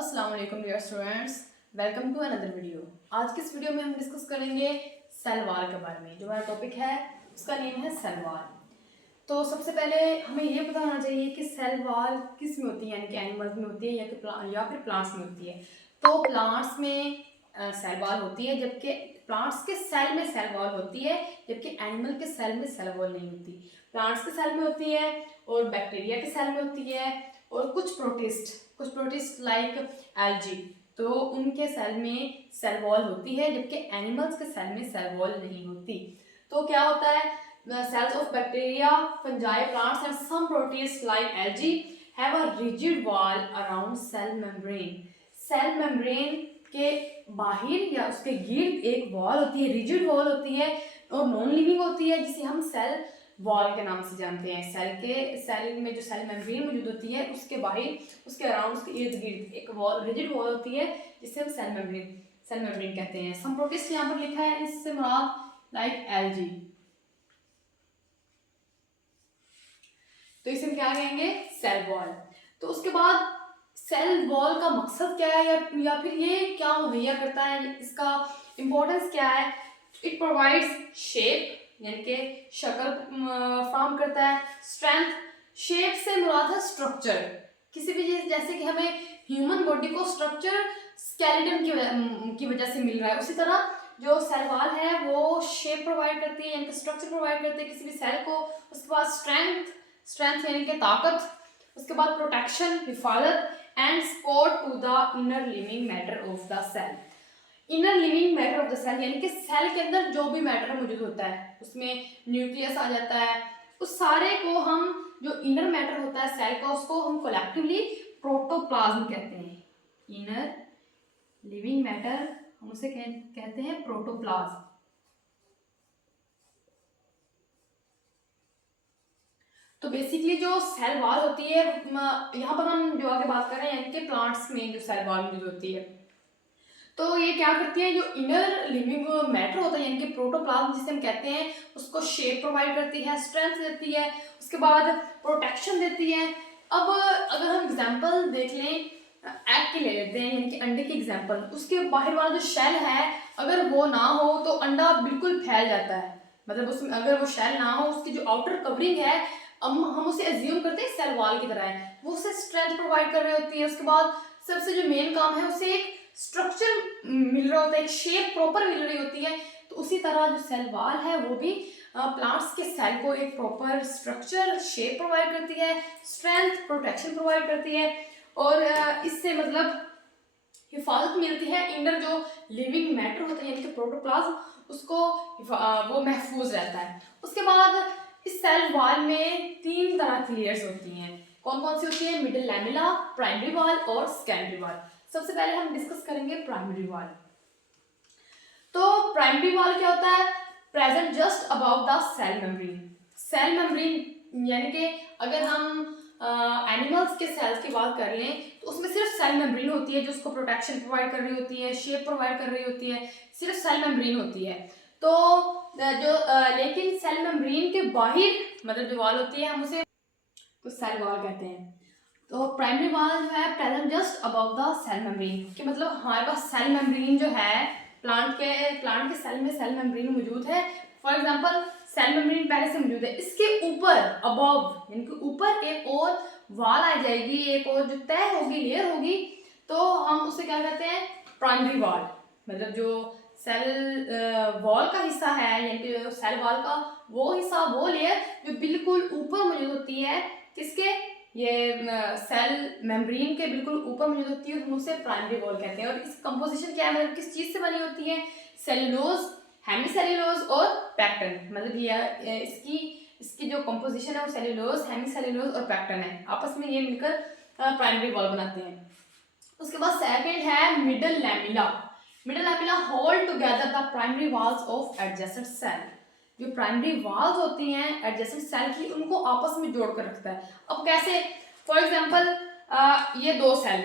अस्सलाम वालेकुम dear students, welcome to another video. आज की इस वीडियो में हम डिस्कस करेंगे सेल वॉल के बारे में। जो हमारा टॉपिक है उसका नेम है सेल वॉल। तो सबसे पहले हमें ये पता होना चाहिए कि सेल वॉल किस में होती है, यानी कि एनिमल्स में होती है या फिर प्लांट्स में होती है। तो प्लांट्स में सेल वॉल होती है, जबकि प्लांट्स के सेल में सेल वॉल होती है, जबकि एनिमल के सेल में सेल वॉल नहीं होती। प्लांट्स के सेल में होती है और बैक्टीरिया के सेल में होती है, और कुछ प्रोटिस्ट लाइक एल्गी, तो उनके सेल में सेल वॉल होती है, जबकि एनिमल्स के सेल में सेल वॉल नहीं होती। तो क्या होता है, cells of bacteria, fungi, plants and some protists like algae have a rigid wall around cell membrane. Cell membrane के बाहर या उसके गिर्द एक वॉल होती है, रिजिड वॉल होती है और नॉन लिविंग होती है, जिसे हम सेल वॉल के नाम से जानते हैं। सेल में जो सेल मेम्ब्रेन मौजूद होती है उसके बाहर, उसके अराउंड, उसके इर्द गिर्द एक वॉल, रिजिड वॉल होती है, जिसे हम सेल मेम्ब्रेन कहते हैं। सम प्रोटिस्ट यहाँ पर लिखा है, इससे मुराद लाइक एल्गी। तो इसे हम क्या कहेंगे, सेल वॉल। तो उसके बाद सेल वॉल का मकसद क्या है, या फिर ये क्या मुहैया करता है, इसका इम्पोर्टेंस क्या है। इट प्रोवाइड्स शेप, यानी कि शक्ल फॉर्म करता है। स्ट्रेंथ, शेप से मुराद है स्ट्रक्चर, किसी भी चीज, जैसे कि हमें ह्यूमन बॉडी को स्ट्रक्चर स्केलेटन की वजह से मिल रहा है, उसी तरह जो सेल वॉल है वो शेप प्रोवाइड करती है, यानी कि स्ट्रक्चर प्रोवाइड करती है किसी भी सेल को। उसके बाद स्ट्रेंथ यानी कि ताकत। उसके बाद प्रोटेक्शन, हिफाजत, and support to the inner living matter of the cell. Inner living matter of the cell यानी कि सेल के अंदर जो भी मैटर मौजूद होता है, उसमें न्यूक्लियस आ जाता है, उस सारे को हम, जो इनर मैटर होता है सेल का, उसको हम कोलेक्टिवली प्रोटोप्लाज्म कहते हैं। इनर लिविंग मैटर हम उसे कहते हैं प्रोटोप्लाज्म। तो बेसिकली जो सेल वॉल होती है, यहाँ पर हम जो आगे बात कर रहे हैं, यानी कि प्लांट्स में जो सेल वॉल मौजूद होती है, तो ये क्या करती है, जो इनर लिविंग मैटर होता है, यानी कि प्रोटोप्लाज्म जिसे हम कहते हैं, उसको शेप प्रोवाइड करती है, स्ट्रेंथ देती है, उसके बाद प्रोटेक्शन देती है। अब अगर हम एग्जांपल देख लें, एग की ले लेते हैं, यानी कि अंडे की एग्जांपल। उसके बाहर वाला जो शेल है, अगर वो ना हो तो अंडा बिल्कुल फैल जाता है, मतलब उसमें अगर वो शेल ना हो, उसकी जो आउटर कवरिंग है, हम उसे एज्यूम करते हैं सेल वॉल की तरह है, वो उसे स्ट्रेंथ प्रोवाइड कर रही होती है। उसके बाद सबसे जो मेन काम है, उसे एक स्ट्रक्चर मिल रहा होता है, एक शेप प्रॉपर मिल रही होती है। तो उसी तरह जो सेल वॉल है वो भी प्लांट्स के सेल को एक प्रॉपर स्ट्रक्चर, शेप प्रोवाइड करती है, स्ट्रेंथ, प्रोटेक्शन प्रोवाइड करती है, और इससे मतलब हिफाजत मिलती है। इनर जो लिविंग मैटर होता है, यानी कि प्रोटोप्लाज्म, उसको वो महफूज रहता है। उसके बाद इस सेल वॉल में 3 तरह की लेयर्स होती हैं। कौन कौन सी होती है, मिडिल लैमेला, प्राइमरी वॉल और सेकेंडरी वॉल। सबसे पहले हम डिस्कस करेंगे प्राइमरी वॉल। तो प्राइमरी वॉल क्या होता है, present just above the cell membrane. Cell membrane यानी कि अगर हम एनिमल्स के सेल्स की बात कर लें, तो उसमें सिर्फ सेल मेम्ब्रेन होती है जो उसको प्रोटेक्शन प्रोवाइड कर रही होती है, शेप प्रोवाइड कर रही होती है, सिर्फ सेल मेम्ब्रेन होती है। तो लेकिन सेल मेम्ब्रेन के बाहर मतलब जो वॉल होती है, हम उसे तो सेल वॉल कहते हैं। तो प्राइमरी वॉल जो है present just above the cell membrane, कि मतलब हमारे पास सेल मेम्ब्रेन जो है, प्लांट के सेल में सेल मेम्ब्रेन मौजूद है। फॉर एग्जांपल सेल मेम्ब्रेन पहले से मौजूद है, इसके ऊपर अबव यानी कि ऊपर एक और वॉल आ जाएगी, एक और जो तय होगी, लेयर होगी, तो हम उसे क्या कहते हैं, प्राइमरी वॉल। मतलब जो सेल वॉल का हिस्सा है, यानी कि सेल वॉल का वो हिस्सा, वो लेयर जो बिल्कुल ऊपर मौजूद होती है, किसके, ये सेल मेम्ब्रेन के बिल्कुल ऊपर मौजूद होती है, हम उसे प्राइमरी वॉल कहते हैं। और इस कंपोजिशन क्या है, मतलब किस चीज़ से बनी होती है, सेलुलोज, हेमीसेल्यूलोज और पैक्टन। मतलब ये इसकी जो कंपोजिशन है वो सेल्यूलोज, हेमीसेल्यूलोज और पैक्टन है, आपस में ये मिलकर प्राइमरी वॉल बनाते हैं। उसके बाद सेकंड है middle lamella. Middle lamella hold together the primary walls of adjacent cell. जो प्राइमरी वॉल्स होती हैं एडजेसेंट सेल की, उनको आपस में जोड़ कर रखता है। अब कैसे, फॉर एग्जांपल ये दो सेल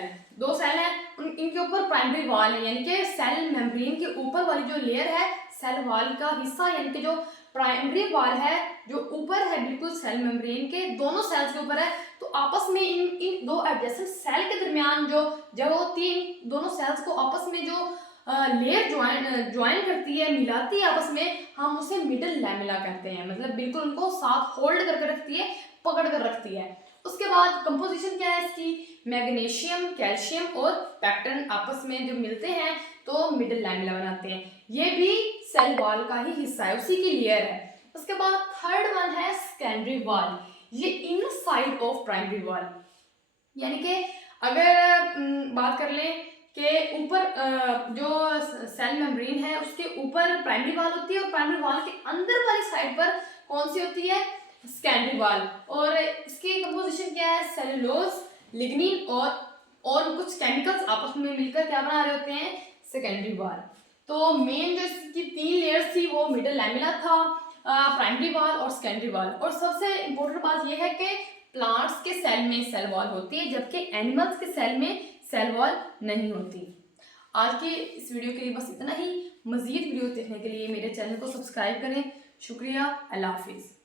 हैं, इनके ऊपर प्राइमरी वॉल है, यानी कि सेल मेम्ब्रेन के ऊपर वाली जो लेयर है, सेल वॉल का हिस्सा, यानी कि जो प्राइमरी वॉल है जो ऊपर है बिल्कुल सेल मेम्ब्रेन के दोनों सेल्स के ऊपर है, तो आपस में इन दो एडजेसेंट सेल के दरमियान जो जगह होती है, इन दोनों सेल्स को आपस में जो लेयर ज्वाइन करती है, मिलाती है आपस में, हम उसे मिडल लैमेला कहते हैं। मतलब बिल्कुल उनको साथ होल्ड करके रखती है, पकड़ कर रखती है। उसके बाद कंपोजिशन क्या है इसकी, मैग्नीशियम, कैल्शियम और पैक्टन आपस में जो मिलते हैं तो मिडल लैमेला बनाते हैं। ये भी सेल वॉल का ही हिस्सा है, उसी की लेयर है। उसके बाद थर्ड वन है सेकेंडरी वॉल, ये इन साइड ऑफ प्राइमरी वॉल, यानी कि अगर बात कर लें कि ऊपर जो सेल मेम्ब्रेन है उसके ऊपर प्राइमरी वॉल होती है और प्राइमरी वॉल के अंदर वाली साइड पर कौन सी होती है, सेकेंडरी वॉल। और इसकी कंपोजिशन क्या है, सेलुलोज, लिग्निन और कुछ केमिकल्स आपस में मिलकर क्या बना रहे होते हैं, सेकेंडरी वॉल। तो मेन जो इसकी 3 लेयर्स थी वो मिडल लैमेला था, प्राइमरी वॉल और सेकेंडरी वॉल। और सबसे इम्पोर्टेंट बात यह है कि प्लांट्स के सेल में सेल वॉल होती है जबकि एनिमल्स के सेल में सेल वॉल नहीं होती। आज की इस वीडियो के लिए बस इतना ही। मज़ीद वीडियो देखने के लिए मेरे चैनल को सब्सक्राइब करें। शुक्रिया, अल्लाह हाफिज़।